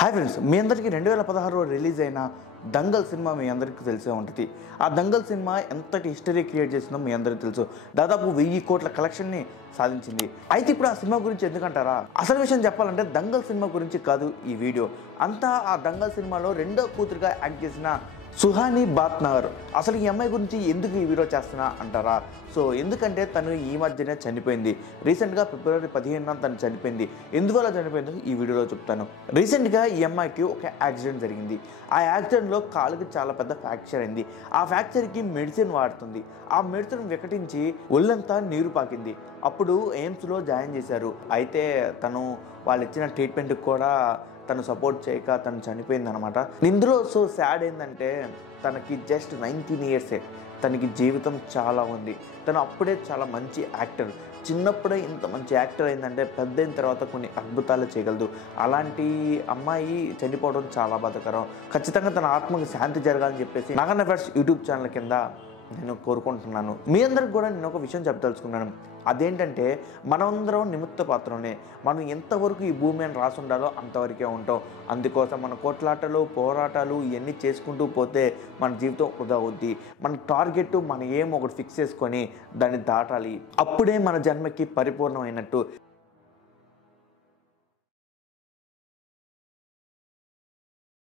Hi friends, మీ అందరికీ 2016లో release అయిన Dangal cinema మీ అందరికీ తెలిసే ఉంటుంది. ఆ దంగల్ సినిమా ఎంతటి హిస్టరీ క్రియేట్ చేసిందో మీ అందరికీ తెలుసు. దాదాపు 1000 కోట్ల కలెక్షన్ని సాధించింది. అయితే ఇప్పుడు ఆ సినిమా గురించి ఎందుకంటారా? అసలు విషయం చెప్పాలంటే దంగల్ సినిమా గురించి కాదు ఈ వీడియో అంతా. ఆ దంగల్ సినిమాలో రెండో కూతురుగా యాక్ట్ చేసిన సుహాని బాత్నగర్. అసలు ఈ అమ్మాయి గురించి ఎందుకు ఈ వీడియో చేస్తున్నా అంటారా? సో ఎందుకంటే తను ఈ మధ్యనే చనిపోయింది. రీసెంట్గా ఫిబ్రవరి 15న తను చనిపోయింది. ఎందువల్ల చనిపోయిందో ఈ వీడియోలో చెప్తాను. రీసెంట్గా ఈ అమ్మాయికి ఒక యాక్సిడెంట్ జరిగింది. ఆ యాక్సిడెంట్లో కాలుకి చాలా పెద్ద ఫ్రాక్చర్ అయింది. ఆ ఫ్రాక్చర్కి మెడిసిన్ వాడుతుంది. ఆ మెడిసిన్ వికటించి ఒళ్ళంతా నీరు పాకింది. అప్పుడు ఎయిమ్స్లో జాయిన్ చేశారు. అయితే తను వాళ్ళు ఇచ్చిన ట్రీట్మెంట్కి కూడా తను సపోర్ట్ చేయక తను చనిపోయింది అనమాట. ఇందులో సో సాడ్ ఏంటంటే తనకి జస్ట్ 19 ఇయర్సే. తనకి జీవితం చాలా ఉంది. తను అప్పుడే చాలా మంచి యాక్టర్. చిన్నప్పుడే ఇంత మంచి యాక్టర్ అయిందంటే పెద్ద అయిన తర్వాత కొన్ని అద్భుతాలు చేయగలదు. అలాంటి అమ్మాయి చనిపోవడం చాలా బాధాకరం. ఖచ్చితంగా తన ఆత్మకి శాంతి జరగాలని చెప్పేసి నాగన్న ఫెట్స్ యూట్యూబ్ ఛానల్ కింద నేను కోరుకుంటున్నాను. మీ అందరికి కూడా నేను ఒక విషయం చెప్పదలుచుకున్నాను. అదేంటంటే మనందరం నిమిత్త పాత్రనే. మనం ఎంతవరకు ఈ భూమి అని రాసి ఉండాలో అంతవరకే ఉంటాం. అందుకోసం మన కొట్లాటలు పోరాటాలు ఇవన్నీ చేసుకుంటూ పోతే మన జీవితం వృధా అవుద్ది. మన టార్గెట్ మన ఏం ఒకటి ఫిక్స్ చేసుకొని దాన్ని దాటాలి. అప్పుడే మన జన్మకి పరిపూర్ణమైనట్టు.